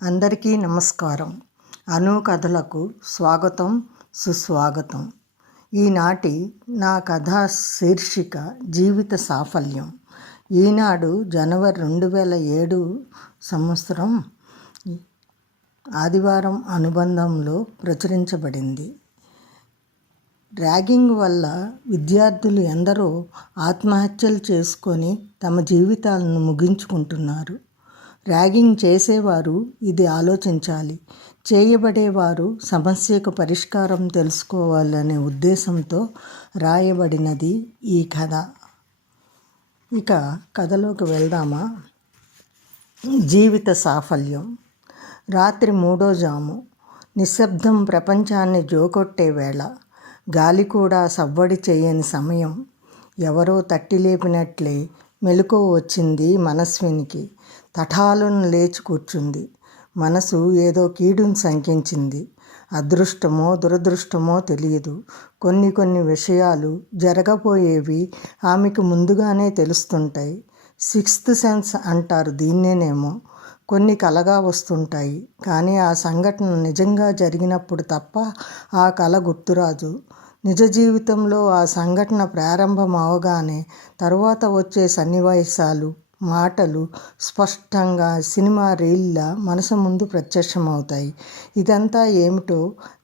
అందరికీ నమస్కారం. అను కథలకు స్వాగతం, సుస్వాగతం. ఈనాటి నా కథా శీర్షిక జీవిత సాఫల్యం. ఈనాడు జనవరి 2007 సంవత్సరం ఆదివారం అనుబంధంలో ప్రచురించబడింది. ర్యాగింగ్ వల్ల విద్యార్థులు ఎందరో ఆత్మహత్యలు చేసుకొని తమ జీవితాలను ముగించుకుంటున్నారు. ర్యాగింగ్ చేసేవారు ఇది ఆలోచించాలి, చేయబడేవారు సమస్యకు పరిష్కారం తెలుసుకోవాలనే ఉద్దేశంతో రాయబడినది ఈ కథ. ఇక కథలోకి వెళ్దామా? జీవిత సాఫల్యం. రాత్రి 3వ జాము. నిశ్శబ్దం ప్రపంచాన్ని జోకొట్టే వేళ. గాలి కూడా సవ్వడి చేయని సమయం. ఎవరో తట్టి లేపినట్లే మెలకువ వచ్చింది మనస్వినికి. తటాలను లేచి కూర్చుంది. మనసు ఏదో కీడును శంకించింది. అదృష్టమో దురదృష్టమో తెలియదు. కొన్ని విషయాలు జరగబోయేవి ఆమెకు ముందుగానే తెలుస్తుంటాయి. 6th సెన్స్ అంటారు దీన్నేనేమో. కొన్ని కలగా వస్తుంటాయి, కానీ ఆ సంఘటన నిజంగా జరిగినప్పుడు తప్ప ఆ కల గుర్తురాదు. నిజ జీవితంలో ఆ సంఘటన ప్రారంభం అవగానే తరువాత వచ్చే సన్నివేశాలు, మాటలు స్పష్టంగా సినిమా రీల్లా మనసు ముందు ప్రత్యక్షమవుతాయి. ఇదంతా ఏమిటో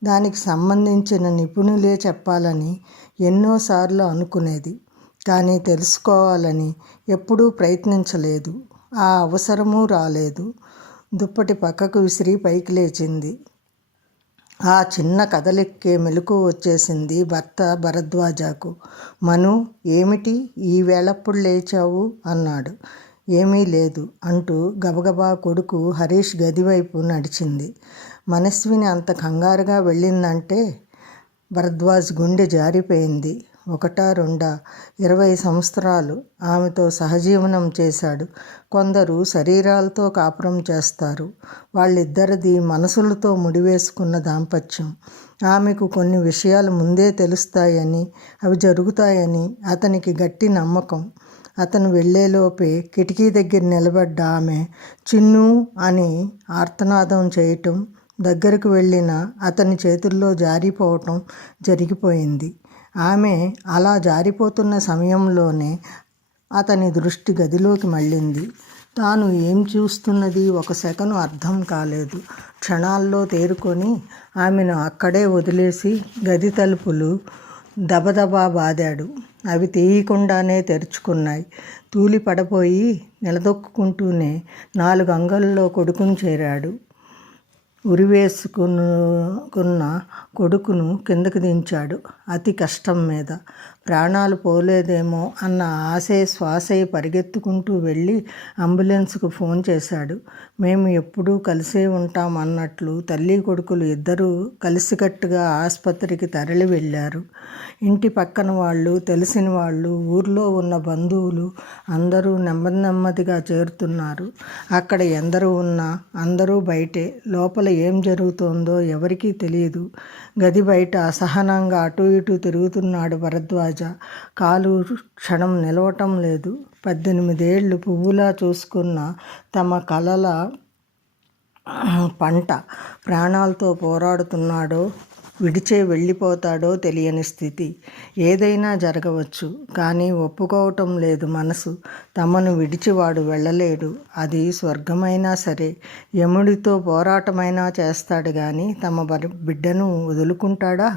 దానికి సంబంధించిన నిపుణులే చెప్పాలని ఎన్నోసార్లు అనుకునేది, కానీ తెలుసుకోవాలని ఎప్పుడూ ప్రయత్నించలేదు. ఆ అవసరమూ రాలేదు. దుప్పటి పక్కకు విసిరి పైకి లేచింది. ఆ చిన్న కదలిక్కే మెలకువ వచ్చేసింది భర్త భరద్వాజకు. మను, ఏమిటి ఈ వేళప్పుడు లేచావు అన్నాడు. ఏమీ లేదు అంటూ గబగబా కొడుకు హరీష్ గదివైపు నడిచింది. మనస్విని అంత కంగారుగా వెళ్ళిందంటే భరద్వాజ్ గుండె జారిపోయింది. 1 20 సంవత్సరాలు ఆమెతో సహజీవనం చేశాడు. కొందరు శరీరాలతో కాపురం చేస్తారు. వాళ్ళిద్దరిది మనసులతో ముడివేసుకున్న దాంపత్యం. ఆమెకు కొన్ని విషయాలు ముందే తెలుస్తాయని, అవి జరుగుతాయని అతనికి గట్టి నమ్మకం. అతను వెళ్ళేలోపే కిటికీ దగ్గర నిలబడ్డ ఆమె చిన్ను అని ఆర్తనాదం చేయటం, దగ్గరకు వెళ్ళిన అతని చేతుల్లో జారిపోవటం జరిగిపోయింది. ఆమె అలా జారిపోతున్న సమయంలోనే అతని దృష్టి గదిలోకి మళ్ళింది. తాను ఏం చూస్తున్నది ఒక సెకను అర్థం కాలేదు. క్షణాల్లో తేరుకొని ఆమెను అక్కడే వదిలేసి గది తలుపులు దబదబా బాదాడు. అవి తీయకుండానే తెరుచుకున్నాయి. తూలి పడపోయి నిలదొక్కుంటూనే 4 అంగల్లో కొడుకును చేరాడు. ఉరివేసుకున్న కొడుకును కిందకు దించాడు అతి కష్టం మీద. ప్రాణాలు పోలేదేమో అన్న ఆశే శ్వాసే పరిగెత్తుకుంటూ వెళ్ళి అంబులెన్స్కు ఫోన్ చేశాడు. మేము ఎప్పుడూ కలిసే ఉంటాం అన్నట్లు తల్లి కొడుకులు ఇద్దరూ కలిసికట్టుగా ఆసుపత్రికి తరలి వెళ్ళారు. ఇంటి పక్కన వాళ్ళు, తెలిసిన వాళ్ళు, ఊర్లో ఉన్న బంధువులు అందరూ నెమ్మదిగా చేరుతున్నారు. అక్కడ ఎందరూ ఉన్నా అందరూ బయటే. లోపల ఏం జరుగుతోందో ఎవరికీ తెలియదు. గది బయట అసహనంగా అటూ ఇటూ తిరుగుతున్నాడు భరద్వాజ. కాలు క్షణం నిలవటం లేదు. 18 ఏళ్ళు పువ్వులా చూసుకున్న తమ కలల పంట ప్రాణాలతో పోరాడుతున్నాడో, విడిచే వెళ్ళిపోతాడో తెలియని స్థితి. ఏదైనా జరగవచ్చు, కానీ ఒప్పుకోవటం లేదు మనసు. తమను విడిచి వాడు వెళ్ళలేడు. అది స్వర్గమైనా సరే, యముడితో పోరాటమైనా చేస్తాడు కానీ తమ బిడ్డను వదులుకుంటాడా?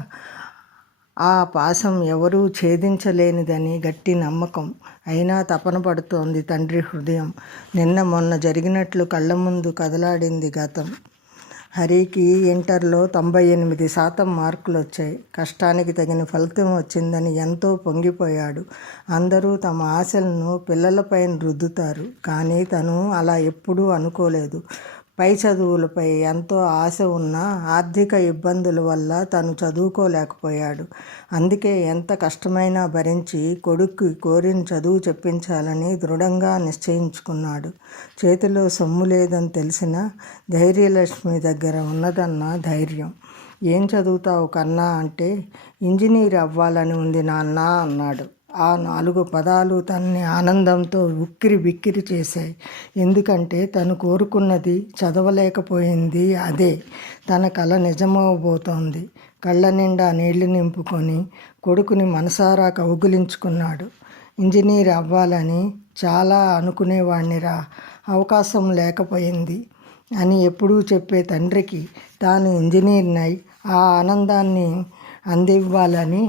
ఆ పాశం ఎవరూ ఛేదించలేనిదని గట్టి నమ్మకం. అయినా తపన పడుతోంది తండ్రి హృదయం. నిన్న మొన్న జరిగినట్లు కళ్ళ ముందు కదలాడింది గతం. హరికి ఇంటర్లో 98% మార్కులు వచ్చాయి. కష్టానికి తగిన ఫలితం వచ్చిందని ఎంతో పొంగిపోయాడు. అందరూ తమ ఆశలను పిల్లలపైన రుద్దుతారు, కానీ తను అలా ఎప్పుడూ అనుకోలేదు. పై చదువులపై ఎంతో ఆశ ఉన్నా ఆర్థిక ఇబ్బందుల వల్ల తను చదువుకోలేకపోయాడు. అందుకే ఎంత కష్టమైనా భరించి కొడుక్కి కోరిన చదువు చెప్పించాలని దృఢంగా నిశ్చయించుకున్నాడు. చేతిలో సొమ్ము లేదని తెలిసినా ధైర్యలక్ష్మి దగ్గర ఉన్నదన్న ధైర్యం. ఏం చదువుతావు కన్నా అంటే, ఇంజనీర్ అవ్వాలని ఉంది నాన్న అన్నాడు. ఆ 4 పదాలు తనని ఆనందంతో ఉక్కిరి బిక్కిరి చేశాయి. ఎందుకంటే తను కోరుకున్నది, చదవలేకపోయింది అదే. తన కల నిజమవబోతోంది. కళ్ళ నిండా నీళ్లు నింపుకొని కొడుకుని మనసారా కౌగిలించుకున్నాడు. ఇంజనీర్ అవ్వాలని చాలా అనుకునేవాణ్ణిరా, అవకాశం లేకపోయింది అని ఎప్పుడూ చెప్పే తండ్రికి తాను ఇంజనీర్నై ఆ ఆనందాన్ని అందివ్వాలని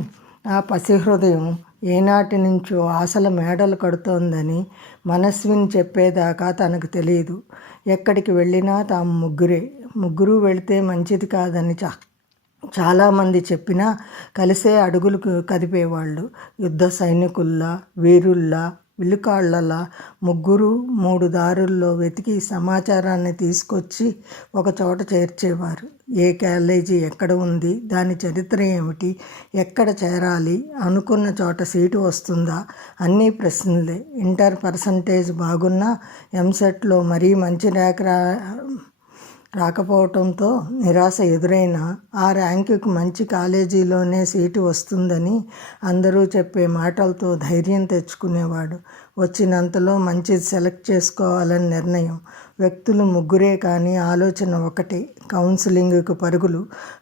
ఆ పసిహృదయం ఏనాటి నుంచో ఆశల మేడలు కడుతోందని మనస్విని చెప్పేదాకా తనకు తెలియదు. ఎక్కడికి వెళ్ళినా తాము ముగ్గురు వెళితే మంచిది కాదని చాలామంది చెప్పినా కలిసే అడుగులు కదిపేవాళ్ళు. యుద్ధ సైనికుల్లా, వీరుల్లా, విలుకాళ్లలా ముగ్గురు 3 దారుల్లో వెతికి సమాచారాన్ని తీసుకొచ్చి ఒకచోట చేర్చేవారు. ఏ కాలేజీ ఎక్కడ ఉంది, దాని చరిత్ర ఏమిటి, ఎక్కడ చేరాలి, అనుకున్న చోట సీటు వస్తుందా, అన్నీ ప్రశ్నలే. ఇంటర్ పర్సంటేజ్ బాగున్నా ఎంసెట్లో మరీ మంచి ర్యాంక్ రాకపోవటంతో నిరాశ ఎదురైనా ఆ ర్యాంకుకి మంచి కాలేజీలోనే సీటు వస్తుందని అందరూ చెప్పే మాటలతో ధైర్యం తెచ్చుకునేవాడు. వచ్చినంతలో మంచిది సెలెక్ట్ చేసుకోవాలని నిర్ణయం. వ్యక్తులు ముగ్గురే కానీ ఆలోచన ఒకటే. కౌన్సిలింగ్కు పరుగులు.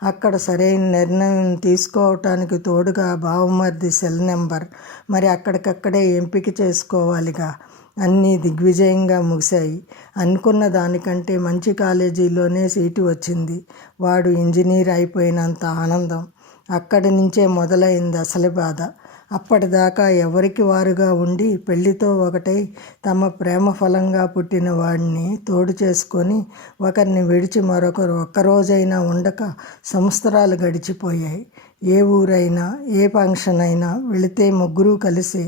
అక్కడ సరైన నిర్ణయం తీసుకోవటానికి తోడుగా బావమరిది సెల్ నెంబర్. మరి అక్కడికక్కడే ఎంపిక చేసుకోవాలిగా. అన్నీ దిగ్విజయంగా ముగిశాయి. అనుకున్న దానికంటే మంచి కాలేజీలోనే సీటు వచ్చింది. వాడు ఇంజనీర్ అయిపోయినంత ఆనందం. అక్కడి నుంచే మొదలైంది అసలు బాధ. అప్పటిదాకా ఎవరికి వారుగా ఉండి పెళ్లితో ఒకటై తమ ప్రేమ ఫలంగా పుట్టిన వాడిని తోడు చేసుకొని ఒకరిని విడిచి మరొకరు ఒక్కరోజైనా ఉండక సంవత్సరాలు గడిచిపోయాయి. ఏ ఊరైనా, ఏ ఫంక్షన్ అయినా వెళితే ముగ్గురు కలిసి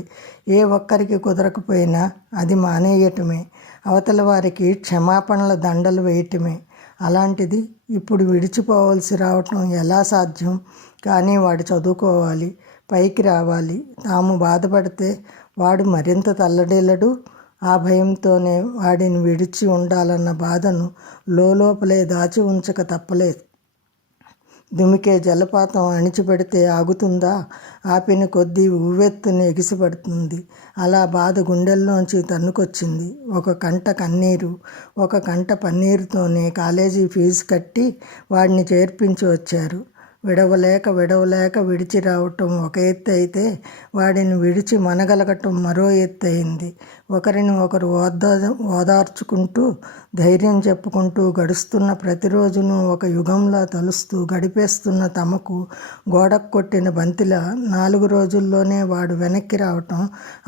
ఏ ఒక్కరికి కుదరకపోయినా అది మానేయటమే, అవతల వారికి క్షమాపణల దండలు వేయటమే. అలాంటిది ఇప్పుడు విడిచిపోవలసి రావటం ఎలా సాధ్యం? కానీ వాడు చదువుకోవాలి, పైకి రావాలి. తాము బాధపడితే వాడు మరింత తల్లడిల్లడు. ఆ భయంతోనే వాడిని విడిచి ఉండాలన్న బాధను లోపలే దాచి ఉంచక తప్పలేదు. దుమికే జలపాతం అణిచిపెడితే ఆగుతుందా? ఆపిన కొద్దీ ఉవ్వెత్తున ఎగిసిపడుతుంది. అలా బాధ గుండెల్లోంచి తన్నుకొచ్చింది. ఒక కంట కన్నీరు, ఒక కంట పన్నీరుతోనే కాలేజీ ఫీజు కట్టి వాడిని చేర్పించి వచ్చారు. విడవలేక విడిచి రావటం ఒక ఎత్తు అయితే వాడిని విడిచి మనగలగటం మరో ఎత్తు అయింది. ఒకరిని ఒకరు ఓదార్చుకుంటూ ధైర్యం చెప్పుకుంటూ గడుస్తున్న ప్రతిరోజును ఒక యుగంలా తలుస్తూ గడిపేస్తున్న తమకు గోడకు కొట్టిన బంతిలా 4 రోజుల్లోనే వాడు వెనక్కి రావటం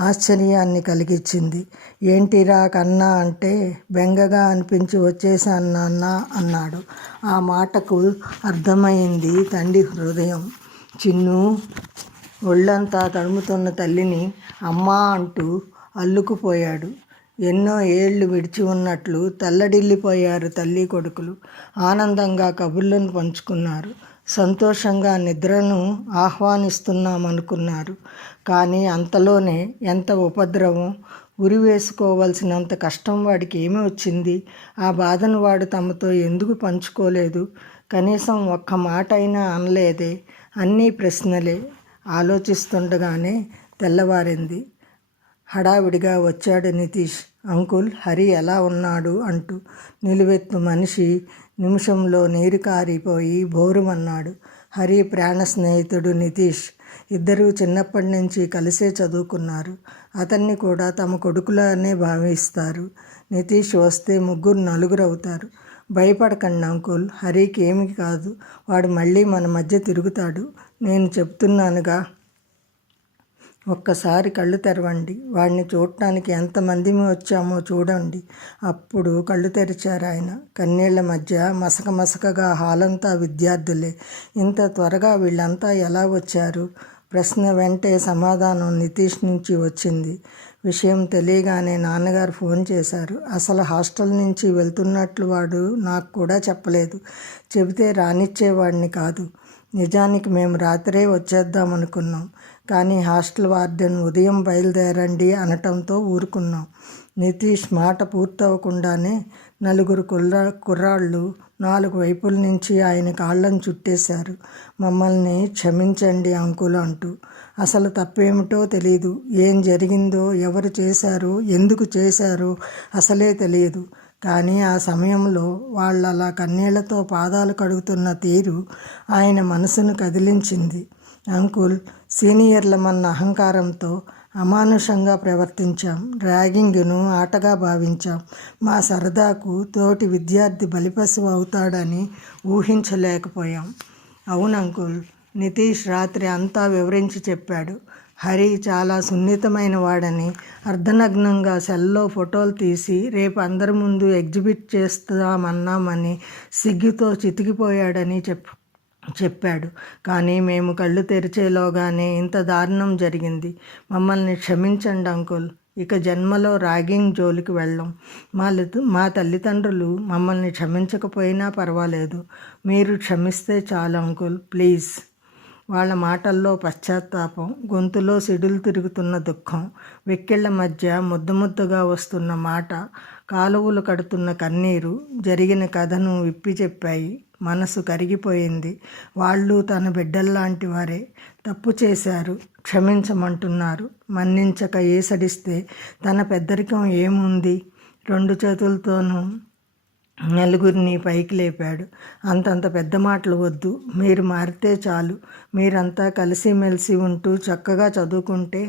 ఆశ్చర్యాన్ని కలిగించింది. ఏంటిరా కన్నా అంటే బెంగగా అనిపించి వచ్చేసాను నాన్న అన్నాడు. ఆ మాటకు అర్థమైంది తండ్రి హృదయం. చిన్ను ఒళ్ళంతా తడుముతున్న తల్లిని అమ్మా అంటూ అల్లుకుపోయాడు. ఎన్నో ఏళ్లు విడిచి ఉన్నట్లు తల్లడిల్లిపోయారు తల్లి కొడుకులు. ఆనందంగా కబుర్లను పంచుకున్నారు. సంతోషంగా నిద్రను ఆహ్వానిస్తున్నామనుకున్నారు. కానీ అంతలోనే ఎంత ఉపద్రవం! ఉరి వేసుకోవలసినంత కష్టం వాడికి ఏమి వచ్చింది? ఆ బాధను వాడు తమతో ఎందుకు పంచుకోలేదు? కనీసం ఒక్క మాట అయినా అనలేదే? అన్నీ ప్రశ్నలే. ఆలోచిస్తుండగానే తెల్లవారింది. హడావిడిగా వచ్చాడు నితీష్. అంకుల్, హరి ఎలా ఉన్నాడు అంటూ. నిలువెత్తు మనిషి నిమిషంలో నీరు కారిపోయి బోరుమన్నాడు. హరి ప్రాణ స్నేహితుడు నితీష్. ఇద్దరూ చిన్నప్పటి నుంచి కలిసే చదువుకున్నారు. అతన్ని కూడా తమ కొడుకులానే భావిస్తారు. నితీష్ వస్తే ముగ్గురు నలుగురు అవుతారు. భయపడకండి అంకుల్, హరికి ఏమీ కాదు. వాడు మళ్ళీ మన మధ్య తిరుగుతాడు. నేను చెప్తున్నానుగా. ఒక్కసారి కళ్ళు తెరవండి. వాడిని చూడటానికి ఎంతమందిమి వచ్చామో చూడండి. అప్పుడు కళ్ళు తెరిచారు ఆయన. కన్నీళ్ల మధ్య మసకగా హాలంతా విద్యార్థులే. ఇంత త్వరగా వీళ్ళంతా ఎలా వచ్చారు? ప్రశ్న వెంటే సమాధానం నితీష్ నుంచి వచ్చింది. విషయం తెలియగానే నాన్నగారు ఫోన్ చేశారు. అసలు హాస్టల్ నుంచి వెళ్తున్నట్లు వాడు నాకు కూడా చెప్పలేదు. చెబితే రానిచ్చేవాడిని కాదు. నిజానికి మేము రాత్రే వచ్చేద్దామనుకున్నాం. కానీ హాస్టల్ వార్డెన్ ఉదయం బయలుదేరండి అనటంతో ఊరుకున్నాం. నితీష్ మాట పూర్తవకుండానే 4 కుర్రాళ్ళు 4 వైపుల నుంచి ఆయన కాళ్ళను చుట్టేశారు. మమ్మల్ని క్షమించండి అంకుల్ అంటూ. అసలు తప్పేమిటో తెలీదు. ఏం జరిగిందో, ఎవరు చేశారో, ఎందుకు చేశారో అసలే తెలియదు. కానీ ఆ సమయంలో వాళ్ళలా కన్నీళ్లతో పాదాలు కడుగుతున్న తీరు ఆయన మనసును కదిలించింది. అంకుల్, సీనియర్లమన్న అహంకారంతో అమానుషంగా ప్రవర్తించాం. ర్యాగింగ్ను ఆటగా భావించాం. మా సరదాకు తోటి విద్యార్థి బలిపశువు అవుతాడని ఊహించలేకపోయాం. అవును అంకుల్, నితీష్ రాత్రి అంతా వివరించి చెప్పాడు. హరి చాలా సున్నితమైన వాడని, అర్ధనగ్నంగా సెల్లో ఫోటోలు తీసి రేపు అందరి ముందు ఎగ్జిబిట్ చేస్తామన్నామని సిగ్గుతో చితికిపోయాడని చెప్పాడు. కానీ మేము కళ్ళు తెరిచేలోగానే ఇంత దారుణం జరిగింది. మమ్మల్ని క్షమించండి అంకుల్. ఇక జన్మలో ర్యాగింగ్ జోలికి వెళ్ళం. మా తల్లిదండ్రులు మమ్మల్ని క్షమించకపోయినా పర్వాలేదు. మీరు క్షమిస్తే చాలు అంకుల్, ప్లీజ్. వాళ్ళ మాటల్లో పశ్చాత్తాపం, గొంతులో సిడులు తిరుగుతున్న దుఃఖం, వెక్కిళ్ల మధ్య ముద్దముద్దగా వస్తున్న మాట, కాలువలు కడుతున్న కన్నీరు జరిగిన కథను విప్పి చెప్పాయి. మనసు కరిగిపోయింది. వాళ్ళు తన బిడ్డల్లాంటి వారే. తప్పు చేశారు, క్షమించమంటున్నారు. మన్నించక ఏసడిస్తే తన పెద్దరికం ఏముంది? 2 చేతులతోనూ నలుగురిని పైకి లేపాడు. అంతంత పెద్ద మాటలు వద్దు. మీరు మారితే చాలు. మీరంతా కలిసిమెలిసి ఉంటూ చక్కగా చదువుకుంటే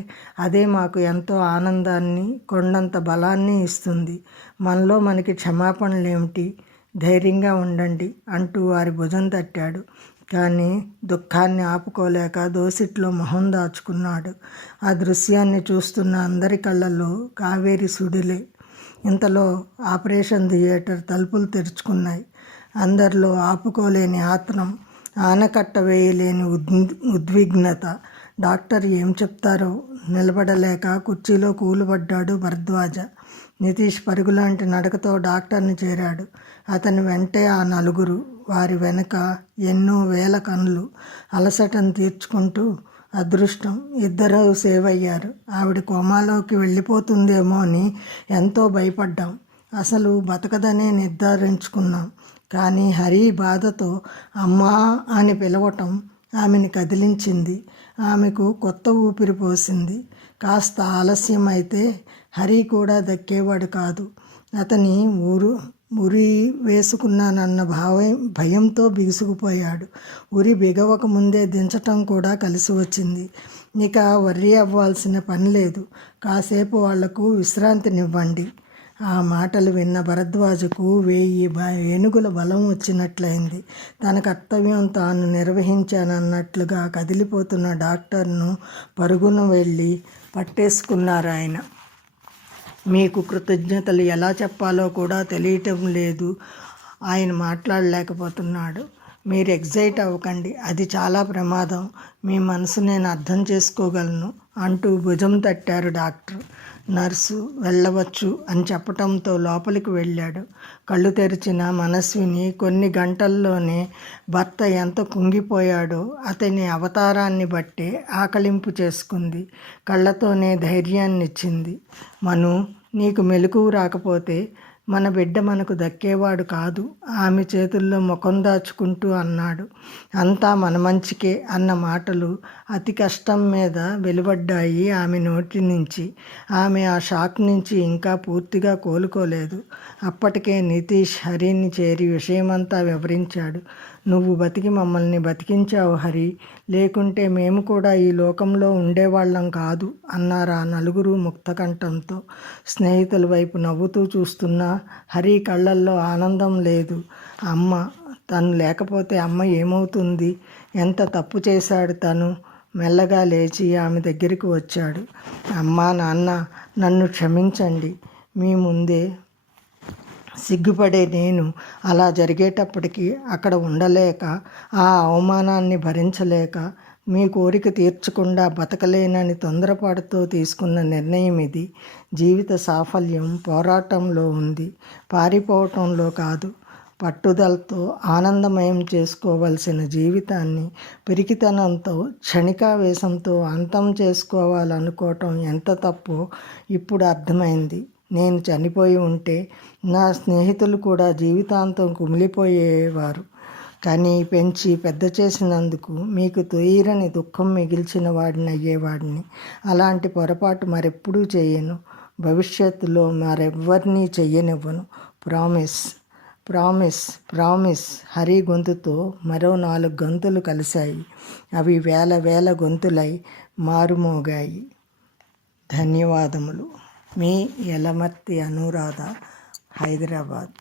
అదే మాకు ఎంతో ఆనందాన్ని, కొండంత బలాన్ని ఇస్తుంది. మనలో మనకి క్షమాపణలేమిటి? ధైర్యంగా ఉండండి అంటూ వారి భుజం తట్టాడు. కానీ దుఃఖాన్ని ఆపుకోలేక దోసిట్లో మొహం దాచుకున్నాడు. ఆ దృశ్యాన్ని చూస్తున్న అందరి కళ్ళల్లో కావేరి సుడిలే. ఇంతలో ఆపరేషన్ థియేటర్ తలుపులు తెరుచుకున్నాయి. అందరిలో ఆపుకోలేని ఆత్రం, ఆనకట్ట వేయలేని ఉద్విగ్నత. డాక్టర్ ఏం చెప్తారో నిలబడలేక కుర్చీలో కూలుపడ్డాడు భరద్వాజ. నితీష్ పరుగులాంటి నడకతో డాక్టర్ని చేరాడు. అతని వెంటే ఆ నలుగురు, వారి వెనక ఎన్నో వేల కన్నులు. అలసటను తీర్చుకుంటూ అదృష్టం, ఇద్దరూ సేవ్ అయ్యారు. ఆవిడ కోమాలోకి వెళ్ళిపోతుందేమో అని ఎంతో భయపడ్డాం. అసలు బతకదనే నిర్ధారించుకున్నాం. కానీ హరి బాధతో అమ్మా అని పిలవటం ఆమెని కదిలించింది. ఆమెకు కొత్త ఊపిరి పోసింది. కాస్త ఆలస్యం అయితే హరి కూడా దక్కేవాడు కాదు. అతని ఉరి వేసుకున్నానన్న భయంతో బిగుసుకుపోయాడు. ఉరి బిగవక ముందే దించటం కూడా కలిసి వచ్చింది. ఇక వర్రీ అవ్వాల్సిన పని లేదు. కాసేపు వాళ్లకు విశ్రాంతినివ్వండి. ఆ మాటలు విన్న భరద్వాజకు 1000 ఏనుగుల బలం వచ్చినట్లయింది. తన కర్తవ్యం తాను నిర్వహించానన్నట్లుగా కదిలిపోతున్న డాక్టర్ను పరుగున వెళ్ళి పట్టేసుకున్నారాయన. మీకు కృతజ్ఞతలు ఎలా చెప్పాలో కూడా తెలియటం లేదు. ఆయన మాట్లాడలేకపోతున్నాడు. మీరు ఎగ్జైట్ అవ్వకండి, అది చాలా ప్రమాదం. మీ మనసు నేను అర్థం చేసుకోగలను అంటూ భుజం తట్టారు డాక్టర్. నర్సు వెళ్ళవచ్చు అని చెప్పటంతో లోపలికి వెళ్ళాడు. కళ్ళు తెరిచిన మనస్విని కొన్ని గంటల్లోనే భర్త ఎంత కుంగిపోయాడో అతని అవతారాన్ని బట్టే ఆకలింపు చేసుకుంది. కళ్ళతోనే ధైర్యాన్నిచ్చింది. మను, నీకు మెలకువ రాకపోతే మన బిడ్డ మనకు దక్కేవాడు కాదు, ఆమె చేతుల్లో ముఖం దాచుకుంటూ అన్నాడు. అంతా మన మంచికే అన్న మాటలు అతి కష్టం మీద వెలువడ్డాయి ఆమె నోటి నుంచి. ఆమె ఆ షాక్ నుంచి ఇంకా పూర్తిగా కోలుకోలేదు. అప్పటికే నితీష్ హరిని చేరి విషయమంతా వివరించాడు. నువ్వు బతికి మమ్మల్ని బతికించావు హరి, లేకుంటే మేము కూడా ఈ లోకంలో ఉండేవాళ్ళం కాదు అన్నారు ఆ నలుగురు ముక్తకంఠంతో. స్నేహితుల వైపు నవ్వుతూ చూస్తున్న హరి కళ్ళల్లో ఆనందం లేదు. అమ్మ, తను లేకపోతే అమ్మ ఏమవుతుంది? ఎంత తప్పు చేశాడు తను? మెల్లగా లేచి ఆమె దగ్గరికి వచ్చాడు. అమ్మా, నాన్న, నన్ను క్షమించండి. మీ ముందే సిగ్గుపడే నేను అలా జరిగేటప్పటికీ అక్కడ ఉండలేక, ఆ అవమానాన్ని భరించలేక, మీ కోరిక తీర్చకుండా బతకలేనని తొందరపాటుతో తీసుకున్న నిర్ణయం ఇది. జీవిత సాఫల్యం పోరాటంలో ఉంది, పారిపోవటంలో కాదు. పట్టుదలతో ఆనందమయం చేసుకోవలసిన జీవితాన్ని పిరికితనంతో, క్షణికావేశంతో అంతం చేసుకోవాలనుకోవటం ఎంత తప్పో ఇప్పుడు అర్థమైంది. నేను చనిపోయి ఉంటే నా స్నేహితులు కూడా జీవితాంతం కుమిలిపోయేవారు. కని పెంచి పెద్ద చేసినందుకు మీకు తీరని దుఃఖం మిగిల్చిన వాడిని అయ్యేవాడిని. అలాంటి పొరపాటు మరెప్పుడూ చేయను. భవిష్యత్తులో మరెవ్వరినీ చెయ్యనివ్వను. Promise, promise, promise. హరి గొంతుతో మరో 4 గొంతులు కలిశాయి. అవి వేల వేల గొంతులై మారుమోగాయి. ధన్యవాదములు. మీ యలమర్తి అనురాధ, హైదరాబాద్.